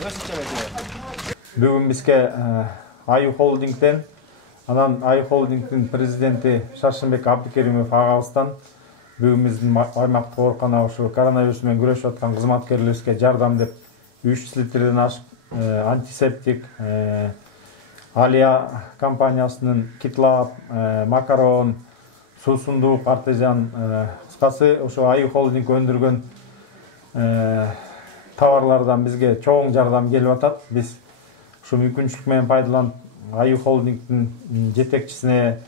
Бүгін бізге Аю Холдингтен, анан Аю Холдингтің президенті Шаршынбек Абдыкеримов ағалыстан бүгін біздің аймақтық оорукана ушу коронавирусмен күрөшүп аткан кызматкерлерибизге жардам деп 300 литрден ашык антисептик, Алия компаниясынын китлап, макарон, суусундук, артезиан, кыскасы ошо Аю Холдинг өндүргөн товарлардан бизге чоң жардам келип атат. Биз ушу мүмкүнчүлүк менен пайдаланып Аю Холдингдин жетекчисине,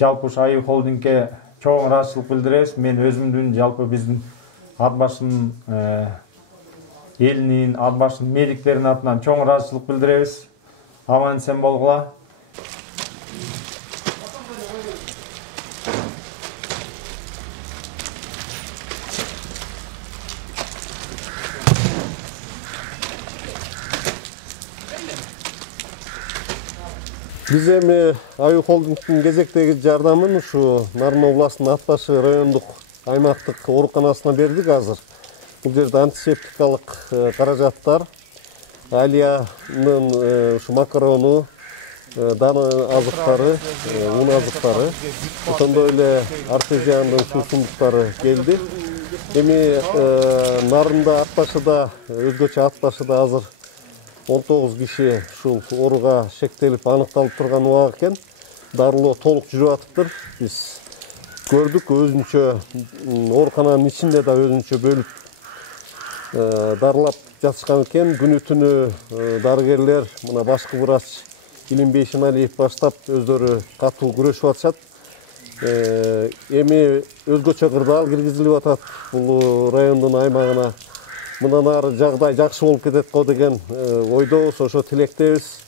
жалпы ушу Аю Холдингге чоң ыраазычылык билдиребиз. Мен өзүмдүн, жалпы биздин ат башынын элинин, ат башынын медиктеринин атынан чоң ыраазычылык билдиребиз. Аман эсен болгула. Биз эми Аю Холдингдин кезектеги жардамын ушу Нарын областынын Ат башы райондук аймактык ооруканасына бердик азыр. Бул жерде антисептикалык каражаттар, Алиянын ушу макарону, дана азыктары, un азыктары, ошондой эле артезиандын суусундуктары келди. Эми Нарында, Ат башыда, өзгөчө Ат башыда азыр 19 киши ушул ооруга шектелип аныкталып турган убак экен. Дарылоо толук жүрүп атыптыр. Биз көрдүк, өзүнчө оорукананын ичинде да өзүнчө бөлүп дарылап жатышкан экен. Күнү түнү дарыгерлер, мына башкы врач Илимбей Шеналиев баштап өздөрү катуу күрөшүп атышат. Эми өзгөчө кырдаал киргизилип атат бул райондун аймагына. Мындан ары жагдай жакшы болуп кетет го деген ойдобуз, ошо тилектебиз.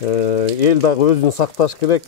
Эл дагы өзүн сакташ керек.